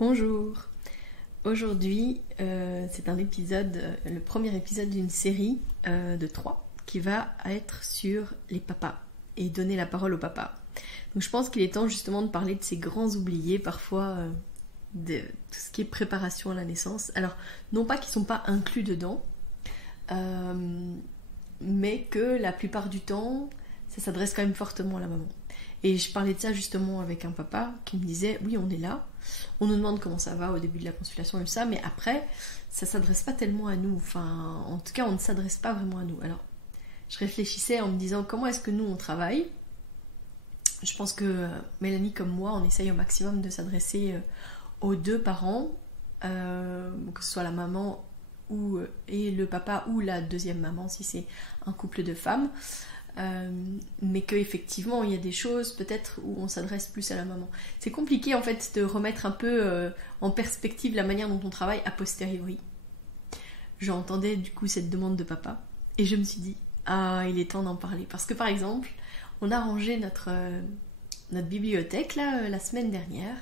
Bonjour. Aujourd'hui, c'est un épisode, le premier épisode d'une série de 3 qui va être sur les papas et donner la parole aux papas. Donc je pense qu'il est temps justement de parler de ces grands oubliés parfois de tout ce qui est préparation à la naissance. Alors non pas qu'ils ne sont pas inclus dedans, mais que la plupart du temps, ça s'adresse quand même fortement à la maman. Et je parlais de ça justement avec un papa qui me disait oui, on est là, on nous demande comment ça va au début de la consultation et tout ça, mais après ça s'adresse pas tellement à nous, enfin en tout cas on ne s'adresse pas vraiment à nous. Alors je réfléchissais en me disant comment est-ce que nous on travaille. Je pense que Mélanie comme moi on essaye au maximum de s'adresser aux deux parents, que ce soit la maman et le papa ou la deuxième maman si c'est un couple de femmes. Mais qu'effectivement il y a des choses peut-être où on s'adresse plus à la maman. C'est compliqué en fait de remettre un peu en perspective la manière dont on travaille a posteriori. J'entendais du coup cette demande de papa et je me suis dit il est temps d'en parler parce que par exemple on a rangé notre bibliothèque là la semaine dernière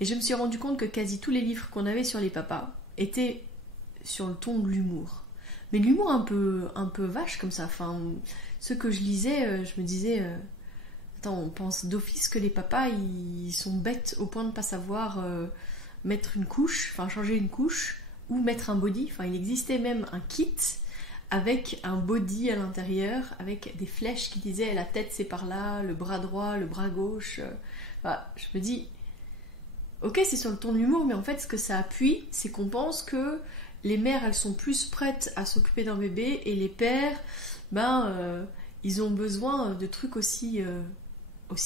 et je me suis rendu compte que quasi tous les livres qu'on avait sur les papas étaient sur le ton de l'humour. Mais l'humour un peu vache comme ça, enfin, ceux que je lisais, je me disais, attends, on pense d'office que les papas, ils sont bêtes au point de ne pas savoir mettre une couche, enfin changer une couche, ou mettre un body, enfin il existait même un kit avec un body à l'intérieur, avec des flèches qui disaient la tête c'est par là, le bras droit, le bras gauche, enfin, je me dis, ok c'est sur le ton de l'humour, mais en fait ce que ça appuie, c'est qu'on pense que les mères, elles sont plus prêtes à s'occuper d'un bébé et les pères, ils ont besoin de trucs aussi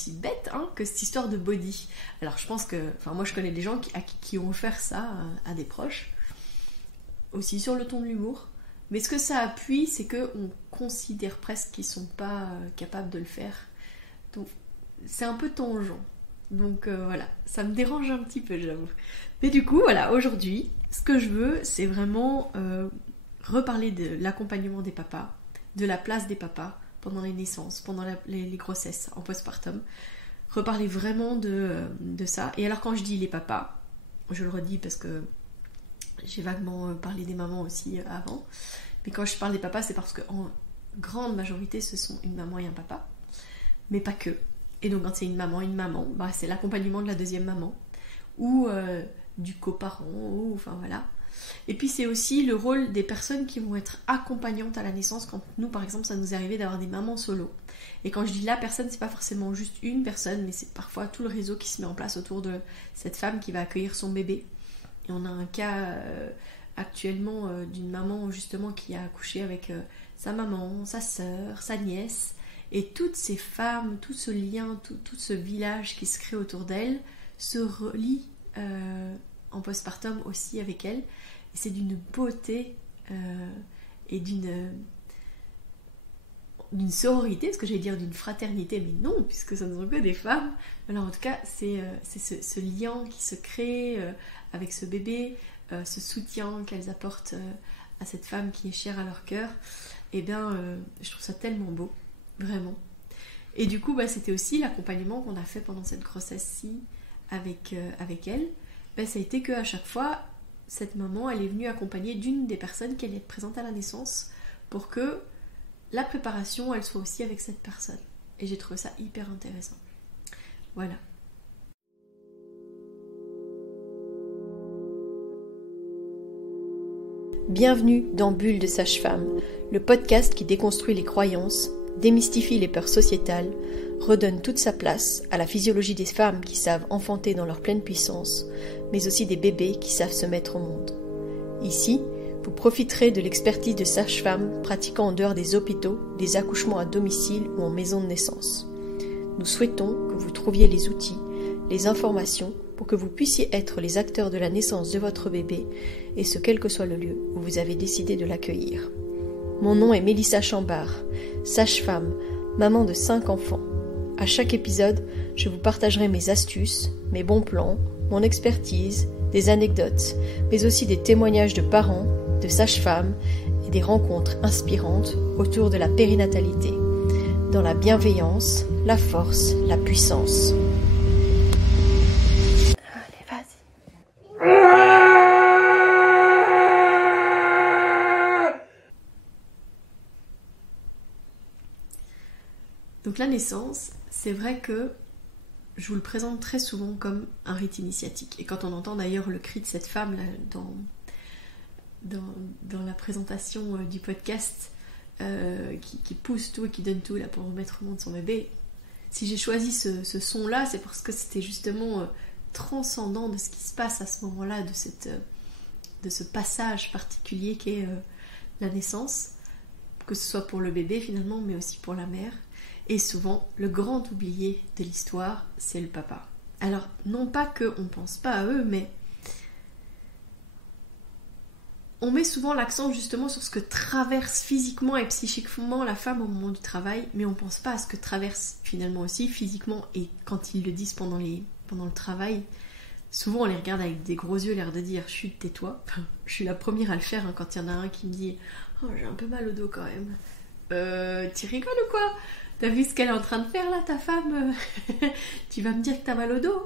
bêtes que cette histoire de body. Alors je pense que, moi je connais des gens qui ont offert ça à des proches, aussi sur le ton de l'humour. Mais ce que ça appuie, c'est qu'on considère presque qu'ils sont pas capables de le faire. Donc c'est un peu tangent. Donc voilà, ça me dérange un petit peu, j'avoue. Mais du coup, voilà, aujourd'hui, ce que je veux, c'est vraiment reparler de l'accompagnement des papas, de la place des papas pendant les naissances, pendant les grossesses, en postpartum. Reparler vraiment de ça. Et alors quand je dis les papas, je le redis parce que j'ai vaguement parlé des mamans aussi avant, mais quand je parle des papas, c'est parce qu'en grande majorité, ce sont une maman et un papa, mais pas que. Et donc quand c'est une maman, c'est l'accompagnement de la deuxième maman, ou du coparent, enfin voilà. Et puis c'est aussi le rôle des personnes qui vont être accompagnantes à la naissance, quand nous par exemple ça nous est arrivé d'avoir des mamans solo. Et quand je dis la personne, c'est pas forcément juste une personne, mais c'est parfois tout le réseau qui se met en place autour de cette femme qui va accueillir son bébé. Et on a un cas actuellement d'une maman justement qui a accouché avec sa maman, sa sœur, sa nièce, et toutes ces femmes, tout ce lien, tout ce village qui se crée autour d'elle se relie en postpartum aussi avec elle, et c'est d'une beauté et d'une sororité, parce que j'allais dire d'une fraternité, mais non, puisque ce ne sont que des femmes. Alors en tout cas c'est ce lien qui se crée avec ce bébé, ce soutien qu'elles apportent à cette femme qui est chère à leur cœur. Et bien je trouve ça tellement beau, vraiment. Et du coup c'était aussi l'accompagnement qu'on a fait pendant cette grossesse-ci avec elle. Ça a été qu'à chaque fois, cette maman, elle est venue accompagnée d'une des personnes qui allait être présente à la naissance pour que la préparation, elle soit aussi avec cette personne. Et j'ai trouvé ça hyper intéressant. Voilà. Bienvenue dans Bulle de Sage-Femme, le podcast qui déconstruit les croyances, démystifie les peurs sociétales, redonne toute sa place à la physiologie des femmes qui savent enfanter dans leur pleine puissance, mais aussi des bébés qui savent se mettre au monde. Ici, vous profiterez de l'expertise de sages-femmes pratiquant en dehors des hôpitaux, des accouchements à domicile ou en maison de naissance. Nous souhaitons que vous trouviez les outils, les informations pour que vous puissiez être les acteurs de la naissance de votre bébé, et ce quel que soit le lieu où vous avez décidé de l'accueillir. Mon nom est Mélissa Chambard, sage-femme, maman de 5 enfants. À chaque épisode, je vous partagerai mes astuces, mes bons plans, mon expertise, des anecdotes, mais aussi des témoignages de parents, de sages-femmes et des rencontres inspirantes autour de la périnatalité, dans la bienveillance, la force, la puissance. Allez, vas-y. Donc la naissance, c'est vrai que je vous le présente très souvent comme un rite initiatique. Et quand on entend d'ailleurs le cri de cette femme là, dans la présentation du podcast, qui pousse tout et qui donne tout là, pour remettre au monde son bébé, si j'ai choisi ce son-là, c'est parce que c'était justement transcendant de ce qui se passe à ce moment-là, de ce passage particulier qu'est la naissance, que ce soit pour le bébé finalement, mais aussi pour la mère. Et souvent, le grand oublié de l'histoire, c'est le papa. Alors, non pas qu'on ne pense pas à eux, mais on met souvent l'accent justement sur ce que traverse physiquement et psychiquement la femme au moment du travail, mais on ne pense pas à ce que traverse finalement aussi physiquement, et quand ils le disent pendant le travail, souvent on les regarde avec des gros yeux, l'air de dire « chut, tais-toi ». Je suis la première à le faire hein, quand il y en a un qui me dit « oh, j'ai un peu mal au dos quand même ». Tu rigoles ou quoi ? T'as vu ce qu'elle est en train de faire là, ta femme? Tu vas me dire que t'as mal au dos?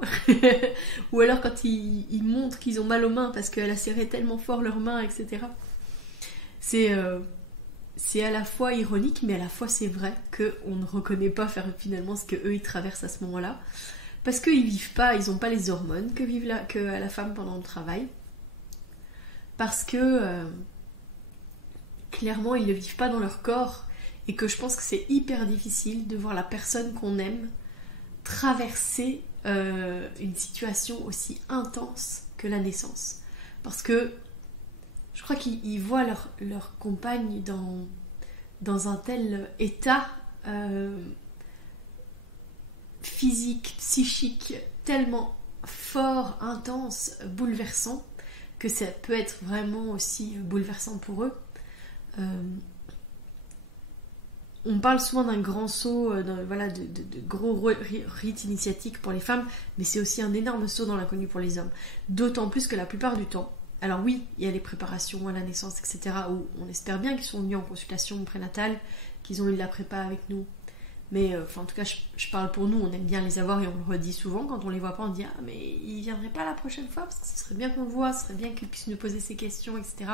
Ou alors quand ils montrent qu'ils ont mal aux mains parce qu'elle a serré tellement fort leurs mains, etc. C'est à la fois ironique, mais à la fois c'est vrai qu'on ne reconnaît pas finalement ce qu'eux ils traversent à ce moment-là. Parce qu'ils vivent pas, ils n'ont pas les hormones que la femme pendant le travail. Parce que clairement ils ne le vivent pas dans leur corps. Et que je pense que c'est hyper difficile de voir la personne qu'on aime traverser une situation aussi intense que la naissance. Parce que je crois qu'ils voient leur compagne dans un tel état physique, psychique, tellement fort, intense, bouleversant, que ça peut être vraiment aussi bouleversant pour eux. On parle souvent d'un grand saut, de gros rites initiatiques pour les femmes, mais c'est aussi un énorme saut dans l'inconnu pour les hommes. D'autant plus que la plupart du temps, alors oui, il y a les préparations à la naissance, etc., où on espère bien qu'ils sont venus en consultation prénatale, qu'ils ont eu de la prépa avec nous. Mais en tout cas, je parle pour nous, on aime bien les avoir et on le redit souvent. Quand on les voit pas, on dit « ah, mais ils viendraient pas la prochaine fois, parce que ce serait bien qu'on le voit, ce serait bien qu'ils puissent nous poser ces questions, etc. »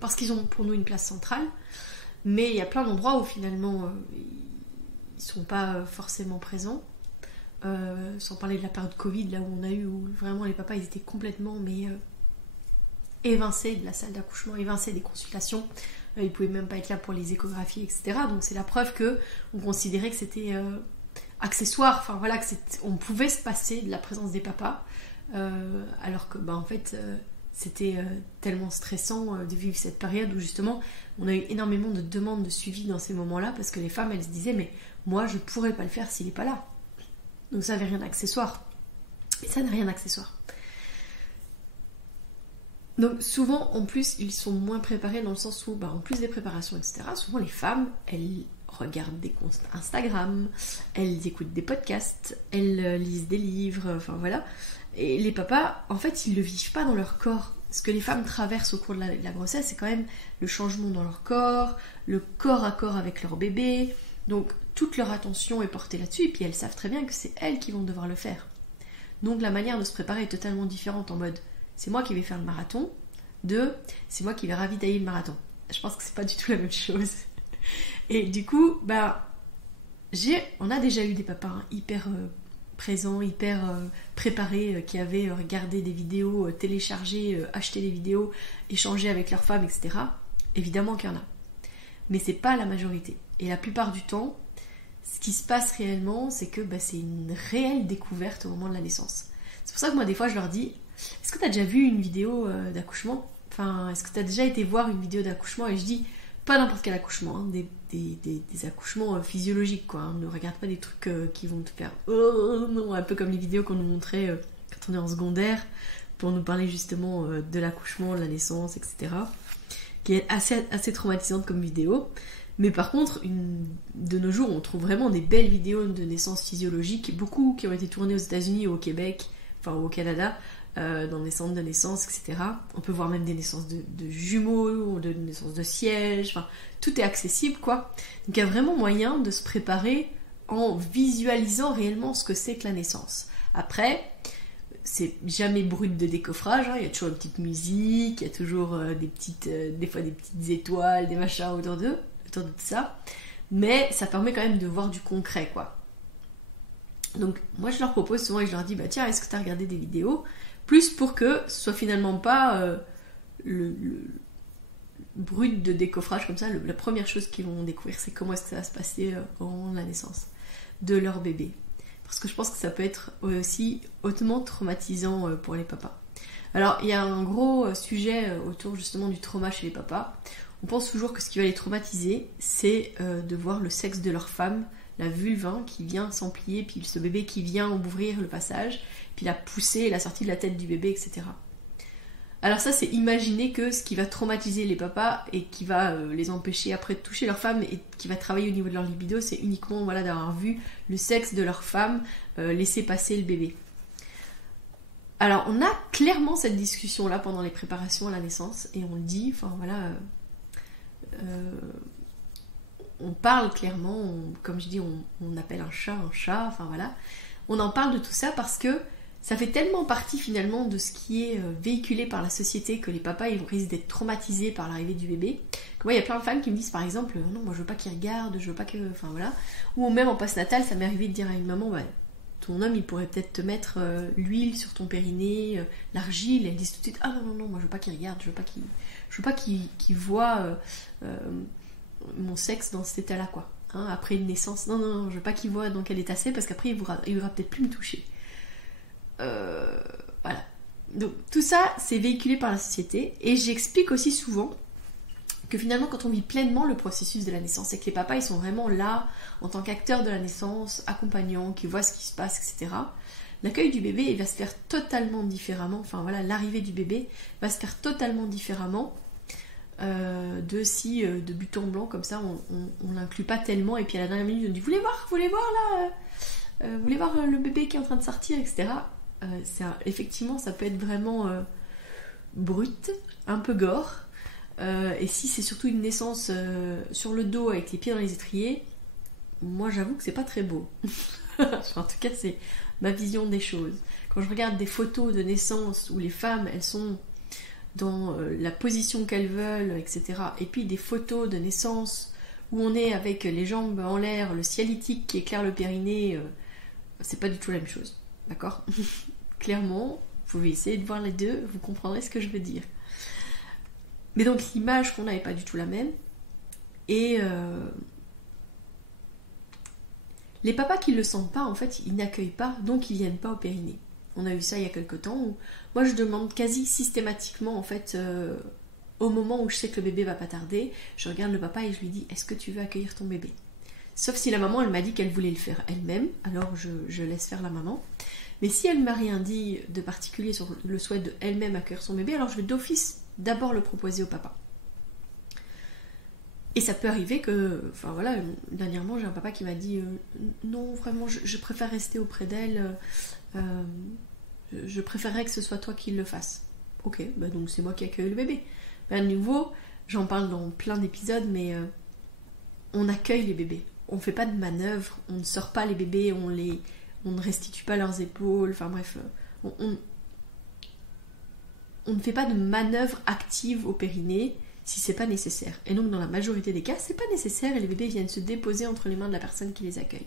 Parce qu'ils ont pour nous une place centrale. Mais il y a plein d'endroits où finalement ils sont pas forcément présents. Sans parler de la période Covid, là où on a eu, où vraiment les papas ils étaient complètement évincés de la salle d'accouchement, évincés des consultations. Ils pouvaient même pas être là pour les échographies, etc. Donc c'est la preuve qu'on considérait que c'était accessoire, enfin voilà, on pouvait se passer de la présence des papas, alors que en fait c'était tellement stressant de vivre cette période où justement on a eu énormément de demandes de suivi dans ces moments-là, parce que les femmes elles se disaient mais moi je pourrais pas le faire s'il est pas là. Donc ça n'avait rien d'accessoire. Et ça n'a rien d'accessoire. Donc souvent en plus ils sont moins préparés dans le sens où en plus des préparations etc, souvent les femmes elles regardent des comptes Instagram, elles écoutent des podcasts, elles lisent des livres, enfin voilà. Et les papas, en fait, ils ne le vivent pas dans leur corps. Ce que les femmes traversent au cours de la grossesse, c'est quand même le changement dans leur corps, le corps à corps avec leur bébé. Donc, toute leur attention est portée là-dessus. Et puis, elles savent très bien que c'est elles qui vont devoir le faire. Donc, la manière de se préparer est totalement différente. En mode, c'est moi qui vais faire le marathon. C'est moi qui vais ravitailler le marathon. Je pense que c'est pas du tout la même chose. Et du coup, on a déjà eu des papas hyper... présents, hyper préparés, qui avaient regardé des vidéos, téléchargé, acheté des vidéos, échangé avec leurs femmes, etc. Évidemment qu'il y en a. Mais c'est pas la majorité. Et la plupart du temps, ce qui se passe réellement, c'est que c'est une réelle découverte au moment de la naissance. C'est pour ça que moi, des fois, je leur dis, est-ce que tu as déjà vu une vidéo d'accouchement ? Enfin, est-ce que tu as déjà été voir une vidéo d'accouchement ? Et je dis, pas n'importe quel accouchement, hein, des accouchements physiologiques, quoi. Hein. Ne regarde pas des trucs qui vont te faire oh non, un peu comme les vidéos qu'on nous montrait quand on est en secondaire, pour nous parler justement de l'accouchement, de la naissance, etc. Qui est assez traumatisante comme vidéo. Mais par contre, de nos jours, on trouve vraiment des belles vidéos de naissance physiologique, beaucoup qui ont été tournées aux États-Unis ou au Québec, enfin au Canada, dans des centres de naissance, etc. On peut voir même des naissances de jumeaux, de naissances de sièges, enfin, tout est accessible, quoi. Donc il y a vraiment moyen de se préparer en visualisant réellement ce que c'est que la naissance. Après, c'est jamais brut de décoffrage, hein. Il y a toujours une petite musique, il y a toujours des fois des petites étoiles, des machins autour de tout ça. mais ça permet quand même de voir du concret, quoi. Donc moi je leur propose souvent et je leur dis tiens, est-ce que tu as regardé des vidéos, plus pour que ce soit finalement pas le brut de décoffrage comme ça. La première chose qu'ils vont découvrir, c'est comment est-ce que ça va se passer au moment de la naissance de leur bébé, parce que je pense que ça peut être aussi hautement traumatisant pour les papas. Alors il y a un gros sujet autour justement du trauma chez les papas. On pense toujours que ce qui va les traumatiser, c'est de voir le sexe de leur femme, la vulve qui vient s'emplier, puis ce bébé qui vient ouvrir le passage, puis la poussée et la sortie de la tête du bébé, etc. Alors ça, c'est imaginer que ce qui va traumatiser les papas et qui va les empêcher après de toucher leur femme et qui va travailler au niveau de leur libido, c'est uniquement d'avoir vu le sexe de leur femme laisser passer le bébé. Alors on a clairement cette discussion-là pendant les préparations à la naissance, et on le dit, on parle clairement, comme je dis, on appelle un chat, on en parle de tout ça parce que ça fait tellement partie finalement de ce qui est véhiculé par la société que les papas ils risquent d'être traumatisés par l'arrivée du bébé. Que moi il y a plein de femmes qui me disent par exemple non, moi je veux pas qu'il regarde, je veux pas que... Ou même en postnatal, ça m'est arrivé de dire à une maman ton homme il pourrait peut-être te mettre l'huile sur ton périnée, l'argile, et elle dit tout de suite non, moi je veux pas qu'il regarde, je veux pas qu'il voit mon sexe dans cet état-là, quoi. Après une naissance, non, je veux pas qu'il voit dans quel état c'est, parce qu'après il voudra peut-être plus me toucher. Voilà. Donc tout ça, c'est véhiculé par la société, et j'explique aussi souvent que finalement, quand on vit pleinement le processus de la naissance, et que les papas ils sont vraiment là en tant qu'acteurs de la naissance, accompagnants, qui voient ce qui se passe, etc. L'accueil du bébé il va se faire totalement différemment. L'arrivée du bébé va se faire totalement différemment de but en blanc comme ça, on l'inclut pas tellement, et puis à la dernière minute on dit vous voulez voir le bébé qui est en train de sortir, etc. Effectivement ça peut être vraiment brut, un peu gore, et si c'est surtout une naissance sur le dos avec les pieds dans les étriers, moi j'avoue que c'est pas très beau. En tout cas c'est ma vision des choses. Quand je regarde des photos de naissance où les femmes elles sont dans la position qu'elles veulent, etc. Et puis des photos de naissance où on est avec les jambes en l'air, le cialytique qui éclaire le périnée, c'est pas du tout la même chose, d'accord? Clairement, vous pouvez essayer de voir les deux, vous comprendrez ce que je veux dire. Mais donc l'image qu'on a n'est pas du tout la même, et les papas qui le sentent pas, en fait, ils n'accueillent pas, donc ils viennent pas au périnée. On a eu ça il y a quelques temps où moi je demande quasi systématiquement en fait au moment où je sais que le bébé va pas tarder, je regarde le papa et je lui dis est-ce que tu veux accueillir ton bébé? Sauf si la maman elle m'a dit qu'elle voulait le faire elle-même, alors je laisse faire la maman. Mais si elle m'a rien dit de particulier sur le souhait de elle-même accueillir son bébé, alors je vais d'office d'abord le proposer au papa. Et ça peut arriver que, dernièrement j'ai un papa qui m'a dit non vraiment je préfère rester auprès d'elle, je préférerais que ce soit toi qui le fasse. Ok, donc c'est moi qui accueille le bébé. À nouveau, j'en parle dans plein d'épisodes, mais on accueille les bébés. On ne fait pas de manœuvre, on ne sort pas les bébés, on ne restitue pas leurs épaules, on ne fait pas de manœuvre active au périnée si c'est pas nécessaire. Et donc dans la majorité des cas, c'est pas nécessaire et les bébés viennent se déposer entre les mains de la personne qui les accueille.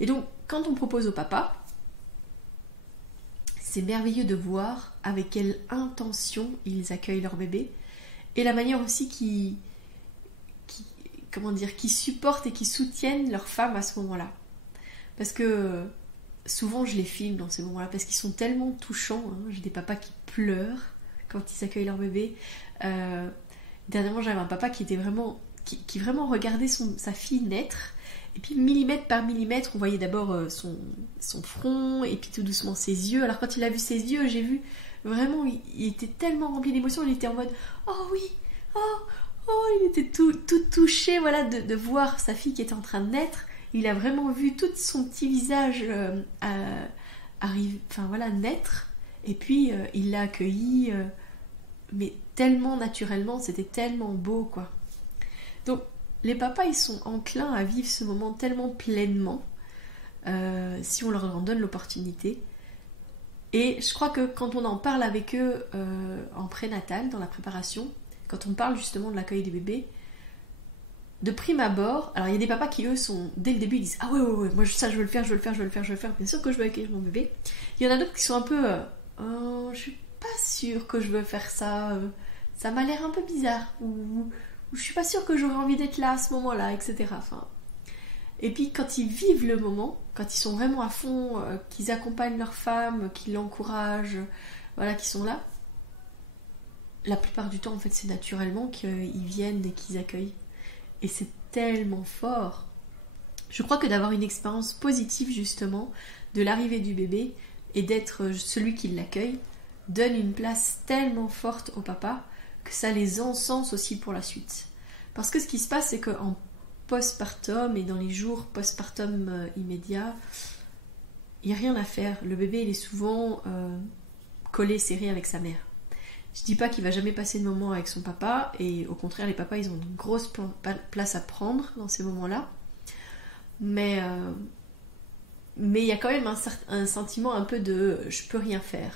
Et donc quand on propose au papa, c'est merveilleux de voir avec quelle intention ils accueillent leur bébé et la manière aussi qui supportent et qui soutiennent leur femme à ce moment-là. Parce que souvent je les filme dans ces moments-là parce qu'ils sont tellement touchants. J'ai des papas qui pleurent quand ils accueillent leur bébé. Dernièrement j'avais un papa qui était vraiment qui vraiment regardait sa fille naître. Et puis millimètre par millimètre, on voyait d'abord son front et puis tout doucement ses yeux. Alors quand il a vu ses yeux, j'ai vu vraiment, il était tellement rempli d'émotions, il était en mode « Oh oui, oh !» Il était tout touché de voir sa fille qui était en train de naître. Il a vraiment vu tout son petit visage naître. Et puis il l'a accueilli, mais tellement naturellement, c'était tellement beau, quoi. Donc, les papas, ils sont enclins à vivre ce moment tellement pleinement si on leur en donne l'opportunité. Et je crois que quand on en parle avec eux en prénatal, dans la préparation, quand on parle justement de l'accueil des bébés, de prime abord, alors il y a des papas qui eux sont, dès le début, ils disent ah ouais, moi ça je veux le faire, bien sûr que je veux accueillir mon bébé. Il y en a d'autres qui sont un peu, oh, je suis pas sûre que je veux faire ça, ça m'a l'air un peu bizarre, ou je suis pas sûre que j'aurais envie d'être là à ce moment-là, etc. Enfin, et puis quand ils vivent le moment, quand ils sont vraiment à fond, qu'ils accompagnent leur femme, qu'ils l'encouragent, voilà, qu'ils sont là, la plupart du temps en fait c'est naturellement qu'ils viennent et qu'ils accueillent. Et c'est tellement fort. Je crois que d'avoir une expérience positive justement de l'arrivée du bébé et d'être celui qui l'accueille donne une place tellement forte au papa que ça les encense aussi pour la suite. Parce que ce qui se passe, c'est qu'en postpartum et dans les jours postpartum immédiats, il n'y a rien à faire. Le bébé il est souvent collé, serré avec sa mère. Je dis pas qu'il va jamais passer de moment avec son papa, et au contraire les papas ils ont une grosse place à prendre dans ces moments-là, mais il y a quand même un sentiment un peu de je peux rien faire.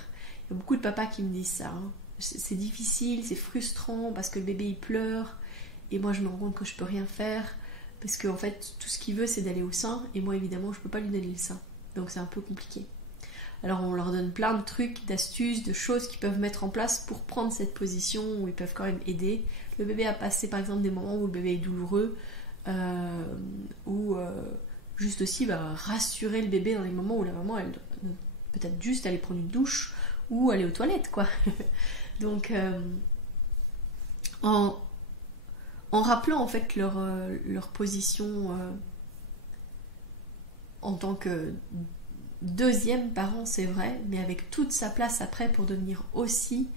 Il y a beaucoup de papas qui me disent ça, hein. C'est difficile, c'est frustrant parce que le bébé il pleure et moi je me rends compte que je peux rien faire parce qu'en fait tout ce qu'il veut c'est d'aller au sein et moi évidemment je peux pas lui donner le sein, donc c'est un peu compliqué. Alors on leur donne plein de trucs, d'astuces, de choses qu'ils peuvent mettre en place pour prendre cette position où ils peuvent quand même aider le bébé à passer par exemple des moments où le bébé est douloureux, ou juste aussi rassurer le bébé dans les moments où la maman elle peut-être juste aller prendre une douche ou aller aux toilettes quoi. Donc en rappelant en fait leur position en tant que deuxième parent, c'est vrai, mais avec toute sa place après pour devenir aussi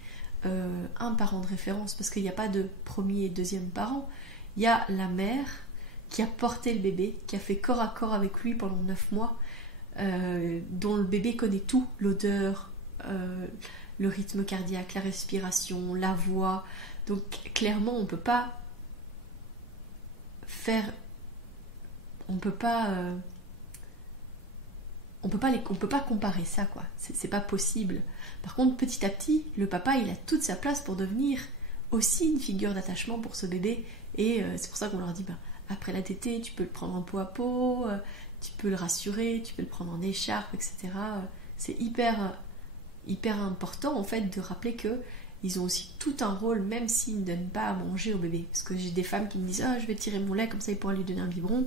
un parent de référence, parce qu'il n'y a pas de premier et deuxième parent. Il y a la mère qui a porté le bébé, qui a fait corps à corps avec lui pendant 9 mois, dont le bébé connaît tout, l'odeur, le rythme cardiaque, la respiration, la voix. Donc clairement on peut pas comparer ça quoi, c'est pas possible. Par contre petit à petit le papa il a toute sa place pour devenir aussi une figure d'attachement pour ce bébé, et c'est pour ça qu'on leur dit après la tétée tu peux le prendre en peau à peau, tu peux le rassurer, tu peux le prendre en écharpe, etc. C'est hyper important en fait de rappeler que ils ont aussi tout un rôle, même s'ils ne donnent pas à manger au bébé. Parce que j'ai des femmes qui me disent je vais tirer mon lait comme ça il pourra lui donner un biberon,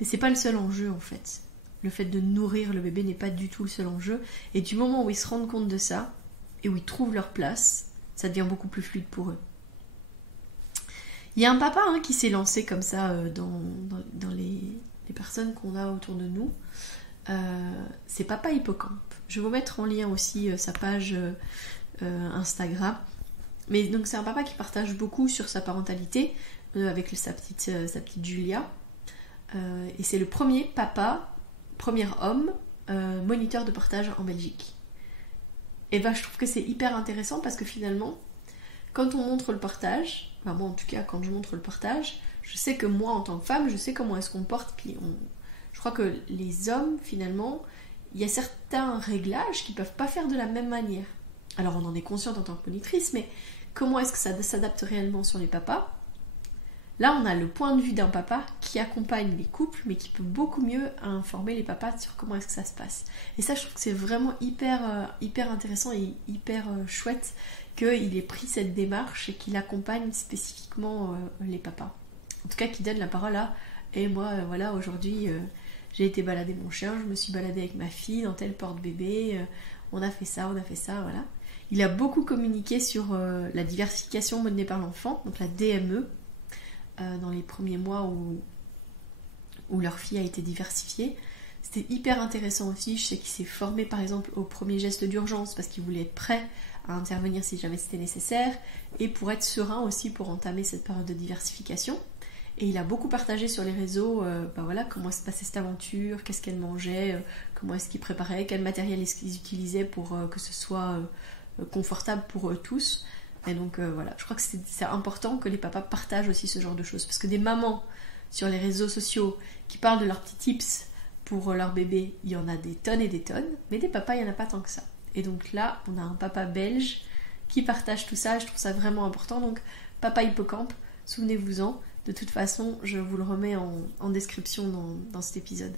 mais c'est pas le seul enjeu en fait. Le fait de nourrir le bébé n'est pas du tout le seul enjeu. Et du moment où ils se rendent compte de ça, et où ils trouvent leur place, ça devient beaucoup plus fluide pour eux. Il y a un papa qui s'est lancé comme ça dans les personnes qu'on a autour de nous. C'est Papa Hippocampe. Je vais vous mettre en lien aussi sa page Instagram. Mais donc c'est un papa qui partage beaucoup sur sa parentalité avec sa petite Julia. Et c'est le premier homme moniteur de portage en Belgique. Et je trouve que c'est hyper intéressant parce que finalement, quand on montre le portage, moi en tout cas quand je montre le portage, je sais que moi en tant que femme, je sais comment est-ce qu'on porte, puis je crois que les hommes finalement, il y a certains réglages qu'ils peuvent pas faire de la même manière. Alors on en est consciente en tant que monitrice, mais comment est-ce que ça s'adapte réellement sur les papas ? Là, on a le point de vue d'un papa qui accompagne les couples, mais qui peut beaucoup mieux informer les papas sur comment est-ce que ça se passe. Et ça, je trouve que c'est vraiment hyper intéressant et hyper chouette qu'il ait pris cette démarche et qu'il accompagne spécifiquement les papas. En tout cas, qu'il donne la parole à « Et moi, voilà, aujourd'hui, j'ai été balader mon chien, je me suis baladée avec ma fille dans tel porte-bébé, on a fait ça, voilà. » Il a beaucoup communiqué sur la diversification menée par l'enfant, donc la DME, dans les premiers mois où leur fille a été diversifiée. C'était hyper intéressant aussi. Je sais qu'il s'est formé par exemple au premier geste d'urgence parce qu'il voulait être prêt à intervenir si jamais c'était nécessaire, et pour être serein aussi pour entamer cette période de diversification. Et il a beaucoup partagé sur les réseaux comment se passait cette aventure, qu'est-ce qu'elle mangeait, comment est-ce qu'il préparait, quel matériel est-ce qu'ils utilisaient pour que ce soit confortable pour eux tous. Et donc je crois que c'est important que les papas partagent aussi ce genre de choses, parce que des mamans sur les réseaux sociaux qui parlent de leurs petits tips pour leur bébé, il y en a des tonnes et des tonnes, mais des papas il n'y en a pas tant que ça. Et donc là on a un papa belge qui partage tout ça, je trouve ça vraiment important. Donc Papa Hippocampe, souvenez-vous-en, De toute façon, je vous le remets en description dans cet épisode.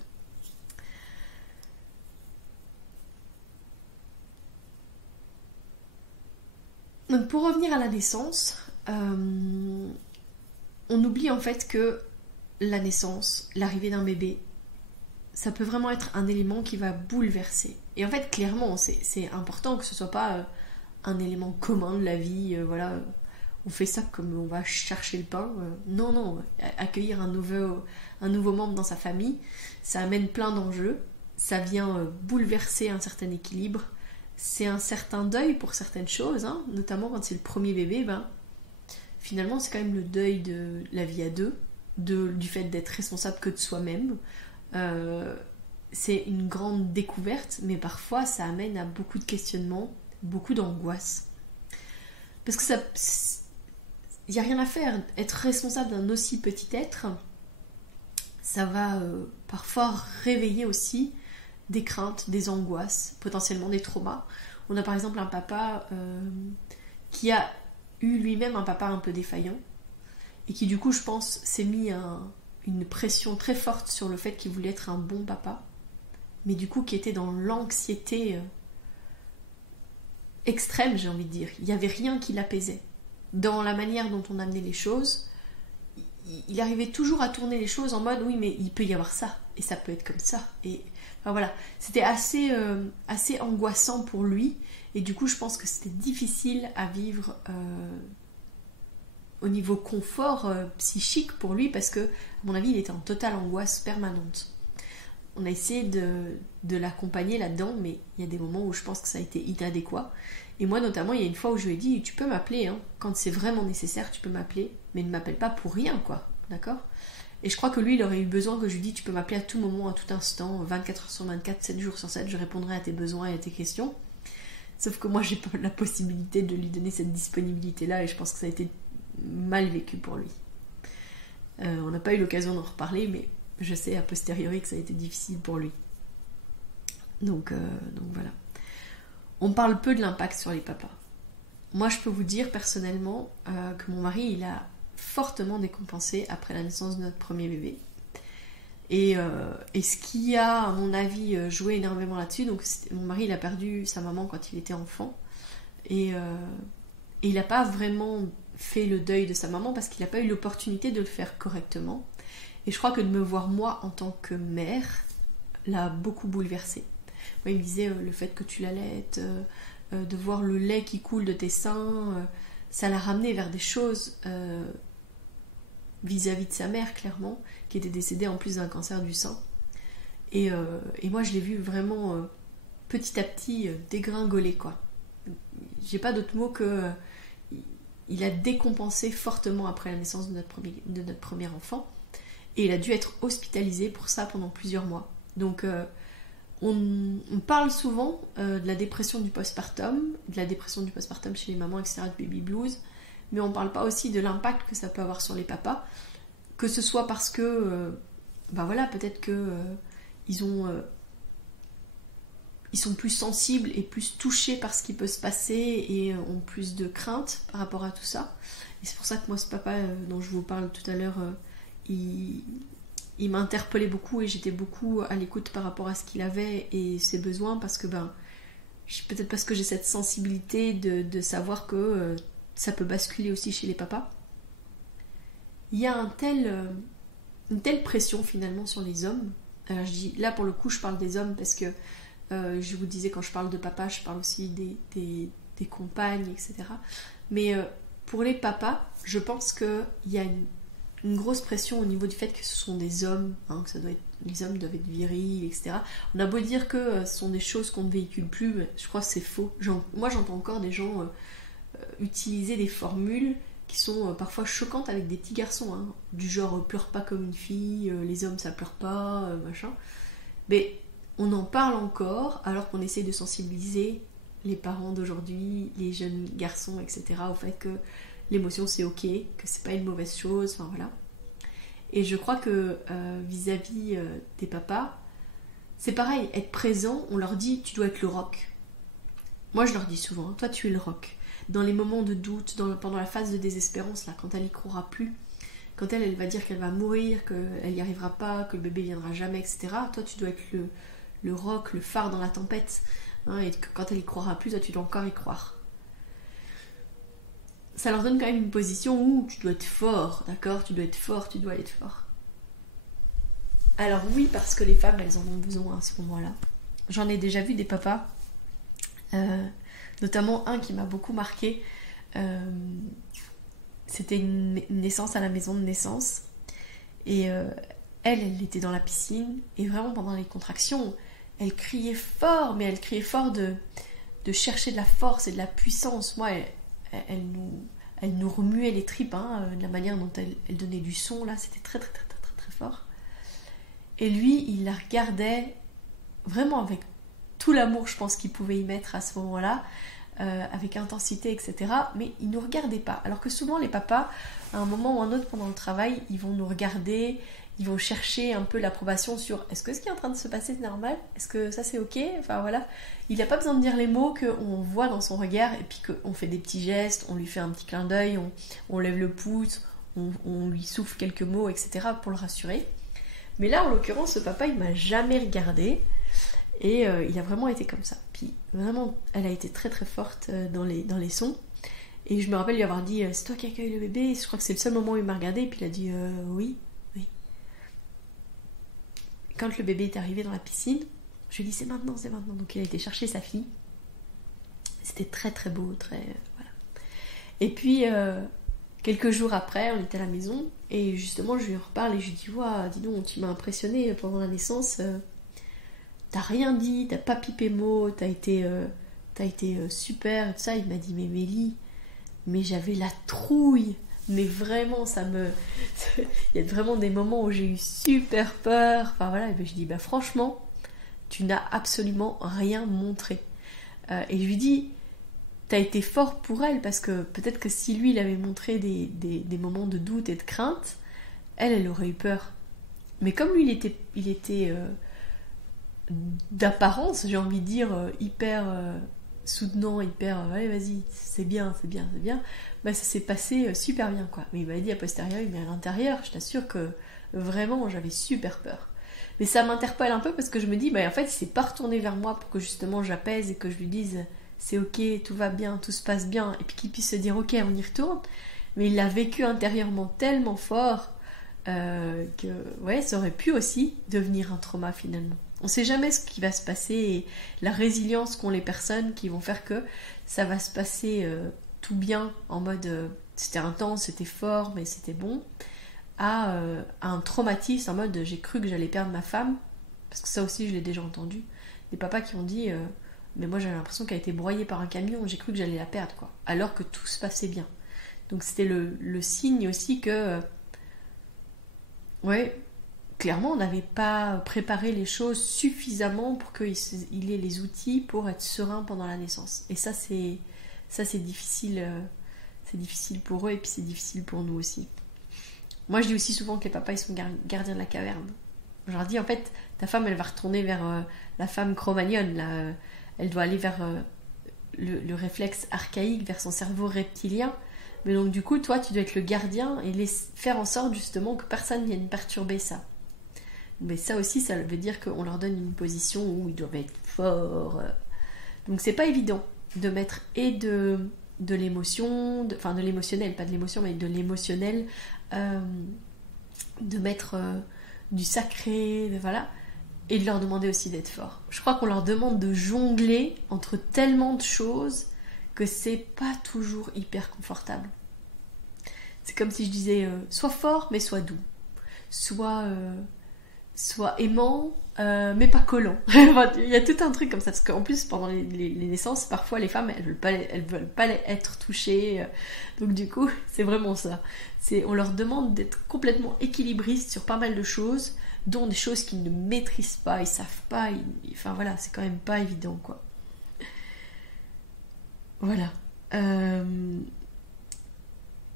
Donc pour revenir à la naissance, on oublie en fait que la naissance, l'arrivée d'un bébé, ça peut vraiment être un élément qui va bouleverser. Et en fait, clairement, c'est important que ce soit pas un élément commun de la vie, voilà, on fait ça comme on va chercher le pain. Non, accueillir un nouveau membre dans sa famille, ça amène plein d'enjeux, ça vient bouleverser un certain équilibre, c'est un certain deuil pour certaines choses, hein, notamment quand c'est le premier bébé, finalement c'est quand même le deuil de la vie à deux, du fait d'être responsable que de soi-même. C'est une grande découverte, mais parfois ça amène à beaucoup de questionnements, beaucoup d'angoisse. Parce que il n'y a rien à faire. Être responsable d'un aussi petit être, ça va parfois réveiller aussi des craintes, des angoisses, potentiellement des traumas. On a par exemple un papa qui a eu lui-même un papa un peu défaillant et qui du coup, je pense, s'est mis une pression très forte sur le fait qu'il voulait être un bon papa, mais du coup qui était dans l'anxiété extrême, j'ai envie de dire. Il n'y avait rien qui l'apaisait. Dans la manière dont on amenait les choses, il arrivait toujours à tourner les choses en mode oui, mais il peut y avoir ça, et ça peut être comme ça. Et enfin, voilà, c'était assez angoissant pour lui, et du coup je pense que c'était difficile à vivre au niveau confort psychique pour lui, parce que à mon avis il était en totale angoisse permanente. On a essayé de l'accompagner là-dedans, mais il y a des moments où je pense que ça a été inadéquat. Et moi notamment, il y a une fois où je lui ai dit, tu peux m'appeler, hein, quand c'est vraiment nécessaire, tu peux m'appeler, mais ne m'appelle pas pour rien, quoi, d'accord ? Et je crois que lui, il aurait eu besoin que je lui dise, tu peux m'appeler à tout moment, à tout instant, 24 heures sur 24, 7 jours sur 7, je répondrai à tes besoins et à tes questions. Sauf que moi, j'ai pas la possibilité de lui donner cette disponibilité-là, et je pense que ça a été mal vécu pour lui. On n'a pas eu l'occasion d'en reparler, mais je sais a posteriori que ça a été difficile pour lui. Donc voilà. On parle peu de l'impact sur les papas. Moi, je peux vous dire personnellement que mon mari, il a fortement décompensé après la naissance de notre premier bébé. Et ce qui a, à mon avis, joué énormément là-dessus, donc mon mari, il a perdu sa maman quand il était enfant. Et il n'a pas vraiment fait le deuil de sa maman parce qu'il n'a pas eu l'opportunité de le faire correctement. Et je crois que de me voir moi en tant que mère l'a beaucoup bouleversée. Moi, il me disait le fait que tu l'allaites, de voir le lait qui coule de tes seins, ça l'a ramené vers des choses vis-à-vis de sa mère, clairement, qui était décédée en plus d'un cancer du sein. Et moi, je l'ai vu vraiment petit à petit dégringoler, quoi. J'ai pas d'autre mot que il a décompensé fortement après la naissance de notre premier enfant. Et il a dû être hospitalisé pour ça pendant plusieurs mois. Donc on parle souvent de la dépression du postpartum, chez les mamans, etc., du baby blues, mais on ne parle pas aussi de l'impact que ça peut avoir sur les papas, que ce soit parce que, peut-être que ils sont plus sensibles et plus touchés par ce qui peut se passer et ont plus de crainte par rapport à tout ça. Et c'est pour ça que moi, ce papa dont je vous parle tout à l'heure, il m'a interpellée beaucoup et j'étais beaucoup à l'écoute par rapport à ce qu'il avait et ses besoins, parce que peut-être parce que j'ai cette sensibilité de savoir que ça peut basculer aussi chez les papas. Il y a une telle pression finalement sur les hommes. Alors, là pour le coup je parle des hommes parce que je vous disais, quand je parle de papa, je parle aussi des compagnes, etc. Mais pour les papas, je pense qu'il y a une grosse pression au niveau du fait que ce sont des hommes, hein, que les hommes doivent être virils, etc. On a beau dire que ce sont des choses qu'on ne véhicule plus, mais je crois que c'est faux. Moi, j'entends encore des gens utiliser des formules qui sont parfois choquantes avec des petits garçons, hein, du genre pleure pas comme une fille, les hommes ça pleure pas, machin. Mais on en parle encore alors qu'on essaie de sensibiliser les parents d'aujourd'hui, les jeunes garçons, etc., au fait que l'émotion c'est ok, que c'est pas une mauvaise chose, enfin voilà. Et je crois que vis-à-vis des papas, c'est pareil, être présent, on leur dit tu dois être le roc. Moi je leur dis souvent, toi tu es le roc. Dans les moments de doute, pendant la phase de désespérance, là, quand elle y croira plus, quand elle va dire qu'elle va mourir, qu'elle n'y arrivera pas, que le bébé viendra jamais, etc., toi tu dois être le roc, le phare dans la tempête, hein, et que quand elle y croira plus, toi tu dois encore y croire. Ça leur donne quand même une position où tu dois être fort, d'accord? Tu dois être fort, tu dois être fort. Alors oui, parce que les femmes, elles en ont besoin à ce moment-là. J'en ai déjà vu des papas, notamment un qui m'a beaucoup marqué. C'était une naissance à la maison de naissance. Et elle était dans la piscine. Et vraiment, pendant les contractions, elle criait fort, mais elle criait fort de chercher de la force et de la puissance. Moi, elle nous remuait les tripes, hein, de la manière dont elle donnait du son, là, c'était très, très, très, très, très, très fort. Et lui, il la regardait vraiment avec tout l'amour, je pense, qu'il pouvait y mettre à ce moment-là, avec intensité, etc. Mais il ne nous regardait pas. Alors que souvent, les papas, à un moment ou un autre pendant le travail, ils vont nous regarder, ils vont chercher un peu l'approbation sur est-ce que ce qui est en train de se passer c'est normal? Est-ce que ça c'est ok? Enfin voilà. Il n'a pas besoin de dire les mots qu'on voit dans son regard et puis qu'on fait des petits gestes, on lui fait un petit clin d'œil, on lève le pouce, on lui souffle quelques mots, etc. pour le rassurer. Mais là, en l'occurrence, ce papa, il m'a jamais regardé et il a vraiment été comme ça. Puis vraiment, elle a été très très forte dans les sons. Et je me rappelle lui avoir dit c'est toi qui accueilles le bébé? Et je crois que c'est le seul moment où il m'a regardé et puis il a dit oui. Quand le bébé est arrivé dans la piscine, je lui ai dit c'est maintenant. Donc il a été chercher sa fille. C'était très très beau, très voilà. Et puis quelques jours après, on était à la maison et justement je lui reparle et je lui dis ouah, dis donc, tu m'as impressionné pendant la naissance. T'as rien dit, t'as pas pipé mot, t'as été super et tout ça. Il m'a dit mais Mélie, mais j'avais la trouille. Mais vraiment, il y a vraiment des moments où j'ai eu super peur. Enfin voilà, et ben je dis, bah franchement, tu n'as absolument rien montré. Et je lui dis, t'as été fort pour elle, parce que peut-être que si lui, il avait montré des moments de doute et de crainte, elle aurait eu peur. Mais comme lui, il était d'apparence, j'ai envie de dire, hyper soutenant, hyper allez vas-y, c'est bien, bah ça s'est passé super bien quoi. Mais il m'a dit a posteriori, mais à l'intérieur, je t'assure que vraiment j'avais super peur. Mais ça m'interpelle un peu parce que je me dis, bah en fait il s'est pas retourné vers moi pour que justement j'apaise et que je lui dise c'est ok, tout va bien, tout se passe bien, et puis qu'il puisse se dire ok, on y retourne. Mais il l'a vécu intérieurement tellement fort que ouais, ça aurait pu aussi devenir un trauma finalement. On ne sait jamais ce qui va se passer et la résilience qu'ont les personnes qui vont faire que ça va se passer tout bien en mode c'était intense, c'était fort, mais c'était bon, à un traumatisme en mode j'ai cru que j'allais perdre ma femme, parce que ça aussi je l'ai déjà entendu. Des papas qui ont dit mais moi j'avais l'impression qu'elle a été broyée par un camion, j'ai cru que j'allais la perdre quoi, alors que tout se passait bien. Donc c'était le signe aussi que ouais, clairement, on n'avait pas préparé les choses suffisamment pour qu'il ait les outils pour être serein pendant la naissance. Et ça, c'est difficile. C'est difficile pour eux et puis c'est difficile pour nous aussi. Moi, je dis aussi souvent que les papas, ils sont gardiens de la caverne. Je leur dis, en fait, ta femme, elle va retourner vers la femme cro-magnonne. Là, elle doit aller vers le réflexe archaïque, vers son cerveau reptilien. Mais donc, du coup, toi, tu dois être le gardien et faire en sorte, justement, que personne ne vienne perturber ça. Mais ça aussi, ça veut dire qu'on leur donne une position où ils doivent être forts. Donc c'est pas évident de mettre et de l'émotion, enfin de l'émotionnel, pas de l'émotion, mais de l'émotionnel, de mettre du sacré, voilà, et de leur demander aussi d'être forts. Je crois qu'on leur demande de jongler entre tellement de choses que c'est pas toujours hyper confortable. C'est comme si je disais sois fort mais sois doux, soit aimant, mais pas collant. Il y a tout un truc comme ça, parce qu'en plus, pendant les naissances, parfois les femmes, elles veulent pas être touchées. Donc du coup, c'est vraiment ça. On leur demande d'être complètement équilibristes sur pas mal de choses, dont des choses qu'ils ne maîtrisent pas, ils savent pas. Enfin voilà, c'est quand même pas évident, quoi. Voilà.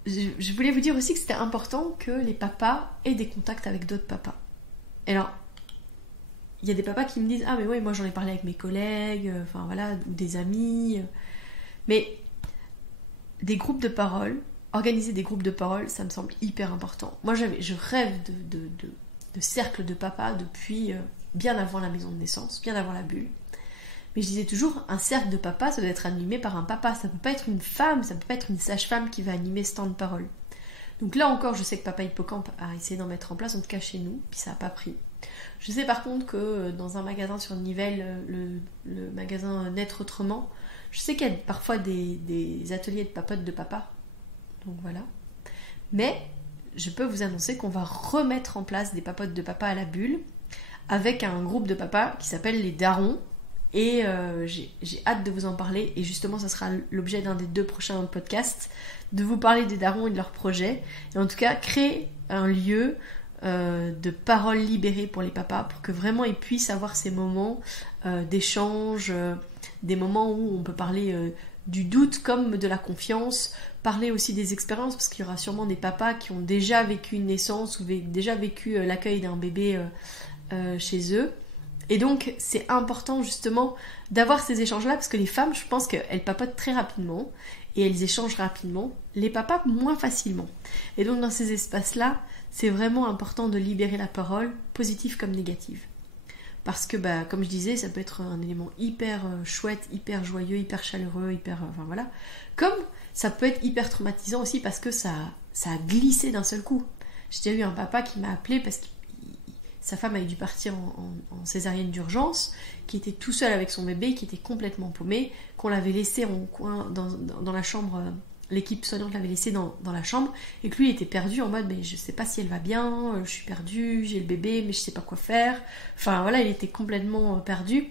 Je voulais vous dire aussi que c'était important que les papas aient des contacts avec d'autres papas. Alors, il y a des papas qui me disent « Ah mais ouais, moi j'en ai parlé avec mes collègues, enfin voilà, ou des amis. » Mais des groupes de parole, organiser des groupes de parole, ça me semble hyper important. Moi, je rêve de cercle de papa depuis bien avant la maison de naissance, bien avant la bulle. Mais je disais toujours, un cercle de papa, ça doit être animé par un papa. Ça peut pas être une femme, ça peut pas être une sage-femme qui va animer ce temps de parole. Donc là encore, je sais que Papa Hippocampe a essayé d'en mettre en place, en tout cas chez nous, puis ça n'a pas pris. Je sais par contre que dans un magasin sur Nivelles, le magasin Naître Autrement, je sais qu'il y a parfois des ateliers de papote de papa. Donc voilà. Mais je peux vous annoncer qu'on va remettre en place des papotes de papa à la bulle avec un groupe de papas qui s'appelle les Darons. Et j'ai hâte de vous en parler. Et justement, ça sera l'objet d'un des 2 prochains podcasts, de vous parler des darons et de leurs projets. Et en tout cas, créer un lieu de parole libérée pour les papas, pour que vraiment ils puissent avoir ces moments d'échange, des moments où on peut parler du doute comme de la confiance, parler aussi des expériences, parce qu'il y aura sûrement des papas qui ont déjà vécu une naissance ou déjà vécu l'accueil d'un bébé chez eux. Et donc, c'est important justement d'avoir ces échanges-là, parce que les femmes, je pense qu'elles papotent très rapidement, et elles échangent rapidement, les papas moins facilement. Et donc, dans ces espaces-là, c'est vraiment important de libérer la parole, positive comme négative. Parce que, comme je disais, ça peut être un élément hyper chouette, hyper joyeux, hyper chaleureux, enfin voilà. Comme ça peut être hyper traumatisant aussi, parce que ça a glissé d'un seul coup. J'ai déjà eu un papa qui m'a appelé parce que sa femme avait dû partir en césarienne d'urgence, qui était tout seul avec son bébé, qui était complètement paumé, qu'on l'avait laissé en coin dans la chambre, l'équipe soignante l'avait laissé dans la chambre, et que lui il était perdu en mode mais je sais pas si elle va bien, je suis perdu, j'ai le bébé mais je sais pas quoi faire. Enfin voilà, il était complètement perdu.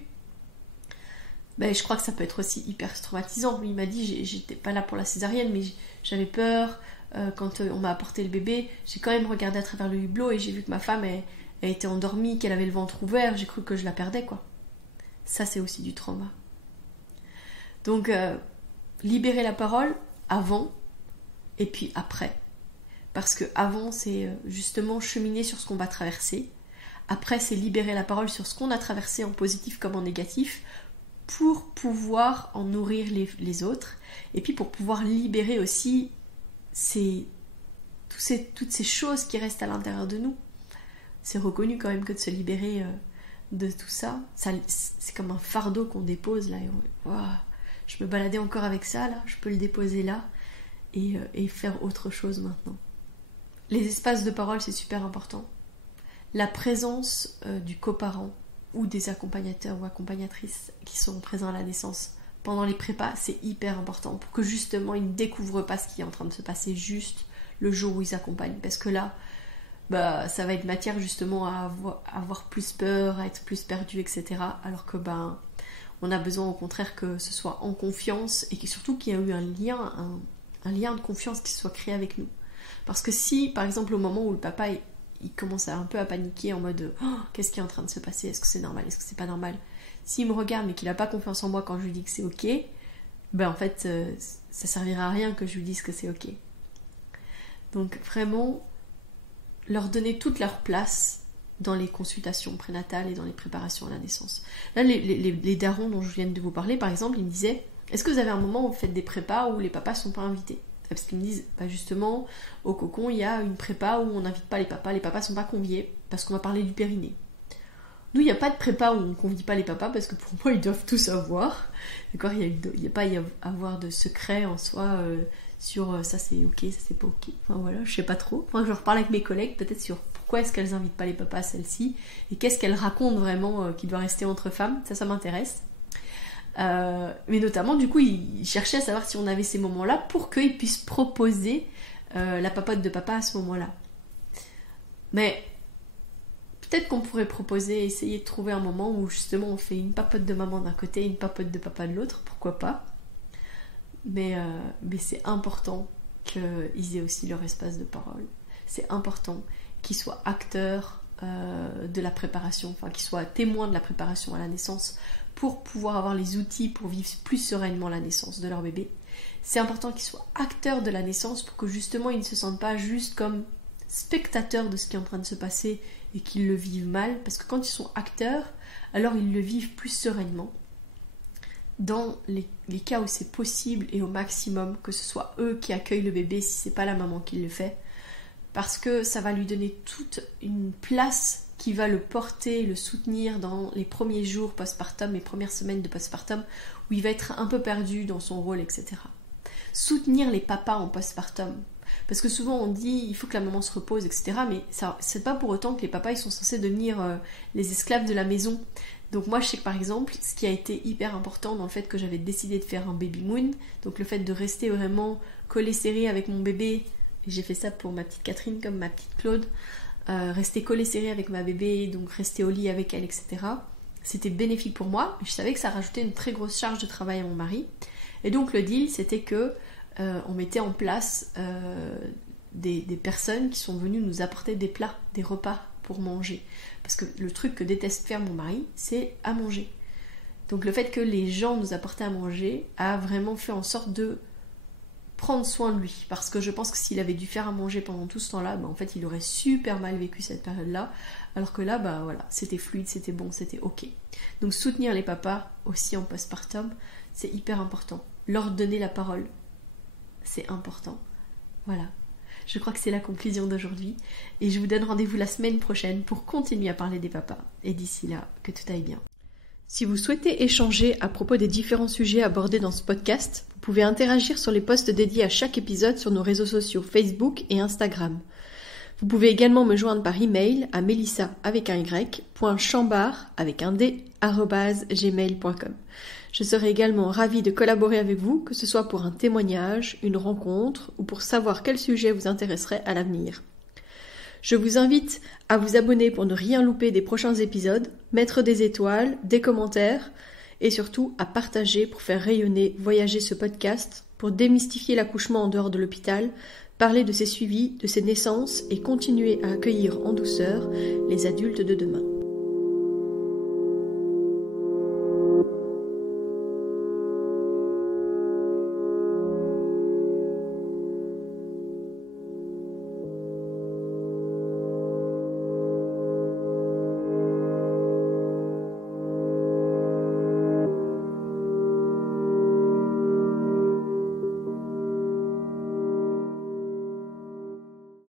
Je crois que ça peut être aussi hyper traumatisant. Lui il m'a dit j'étais pas là pour la césarienne mais j'avais peur. Quand on m'a apporté le bébé, j'ai quand même regardé à travers le hublot et j'ai vu que ma femme elle était endormie, qu'elle avait le ventre ouvert, j'ai cru que je la perdais, quoi. Ça, c'est aussi du trauma. Donc, libérer la parole avant et puis après. Parce que avant, c'est justement cheminer sur ce qu'on va traverser. Après, c'est libérer la parole sur ce qu'on a traversé en positif comme en négatif pour pouvoir en nourrir les autres. Et puis pour pouvoir libérer aussi toutes ces choses qui restent à l'intérieur de nous. C'est reconnu quand même que de se libérer de tout ça, c'est comme un fardeau qu'on dépose là. Et je me baladais encore avec ça là, je peux le déposer là et faire autre chose maintenant. Les espaces de parole, c'est super important. La présence du coparent ou des accompagnateurs ou accompagnatrices qui sont présents à la naissance pendant les prépas, c'est hyper important pour que justement ils ne découvrent pas ce qui est en train de se passer juste le jour où ils accompagnent. Parce que là, ça va être matière justement à avoir plus peur, à être plus perdu, etc. Alors que on a besoin au contraire que ce soit en confiance et surtout qu'il y ait eu un lien de confiance qui se soit créé avec nous. Parce que si, par exemple, au moment où le papa il commence un peu à paniquer en mode qu'est-ce qui est en train de se passer, est-ce que c'est normal, est-ce que c'est pas normal, s'il me regarde mais qu'il n'a pas confiance en moi quand je lui dis que c'est ok, en fait ça servira à rien que je lui dise que c'est ok. Donc vraiment leur donner toute leur place dans les consultations prénatales et dans les préparations à la naissance. Là, les darons dont je viens de vous parler, par exemple, ils me disaient « Est-ce que vous avez un moment où vous faites des prépas où les papas ne sont pas invités ?» Parce qu'ils me disent justement, au cocon, il y a une prépa où on n'invite pas les papas ne sont pas conviés parce qu'on va parler du périnée. Nous, il n'y a pas de prépa où on ne convie pas les papas parce que pour moi, ils doivent tout savoir. D'accord, il n'y a pas à avoir de secret en soi sur ça c'est ok, ça c'est pas ok. Enfin voilà, je sais pas trop. Enfin, je reparle avec mes collègues peut-être sur pourquoi est-ce qu'elles invitent pas les papas, celles-ci, et qu'est-ce qu'elles racontent vraiment qui doit rester entre femmes. Ça m'intéresse. Mais notamment, du coup, ils cherchaient à savoir si on avait ces moments-là pour qu'ils puissent proposer la papote de papa à ce moment-là. Mais peut-être qu'on pourrait proposer, essayer de trouver un moment où justement on fait une papote de maman d'un côté et une papote de papa de l'autre, pourquoi pas. Mais c'est important qu'ils aient aussi leur espace de parole. C'est important qu'ils soient acteurs de la préparation, enfin qu'ils soient témoins de la préparation à la naissance pour pouvoir avoir les outils pour vivre plus sereinement la naissance de leur bébé. C'est important qu'ils soient acteurs de la naissance pour que justement ils ne se sentent pas juste comme spectateurs de ce qui est en train de se passer et qu'ils le vivent mal, parce que quand ils sont acteurs, alors ils le vivent plus sereinement. dans les cas où c'est possible et au maximum, que ce soit eux qui accueillent le bébé si c'est pas la maman qui le fait, parce que ça va lui donner toute une place qui va le porter, le soutenir dans les premiers jours postpartum, les premières semaines de postpartum, où il va être un peu perdu dans son rôle, etc. Soutenir les papas en postpartum, parce que souvent on dit il faut que la maman se repose, etc. Mais ça, c'est pas pour autant que les papas ils sont censés devenir les esclaves de la maison. Donc moi je sais que par exemple, ce qui a été hyper important dans le fait que j'avais décidé de faire un baby moon, donc le fait de rester vraiment collé serré avec mon bébé, et j'ai fait ça pour ma petite Catherine comme ma petite Claude, rester collé serré avec ma bébé, donc rester au lit avec elle, etc. C'était bénéfique pour moi, je savais que ça rajoutait une très grosse charge de travail à mon mari, et donc le deal c'était que on mettait en place des personnes qui sont venues nous apporter des plats, des repas pour manger. Parce que le truc que déteste faire mon mari, c'est à manger. Donc le fait que les gens nous apportaient à manger a vraiment fait en sorte de prendre soin de lui. Parce que je pense que s'il avait dû faire à manger pendant tout ce temps-là, en fait il aurait super mal vécu cette période-là. Alors que là, voilà, c'était fluide, c'était bon, c'était ok. Donc soutenir les papas aussi en postpartum, c'est hyper important. Leur donner la parole, c'est important. Voilà. Je crois que c'est la conclusion d'aujourd'hui. Et je vous donne rendez-vous la semaine prochaine pour continuer à parler des papas. Et d'ici là, que tout aille bien. Si vous souhaitez échanger à propos des différents sujets abordés dans ce podcast, vous pouvez interagir sur les posts dédiés à chaque épisode sur nos réseaux sociaux Facebook et Instagram. Vous pouvez également me joindre par email à melissa.chambard@gmail.com. Je serai également ravie de collaborer avec vous, que ce soit pour un témoignage, une rencontre ou pour savoir quel sujet vous intéresserait à l'avenir. Je vous invite à vous abonner pour ne rien louper des prochains épisodes, mettre des étoiles, des commentaires et surtout à partager pour faire rayonner, voyager ce podcast, pour démystifier l'accouchement en dehors de l'hôpital, parler de ses suivis, de ses naissances et continuer à accueillir en douceur les adultes de demain.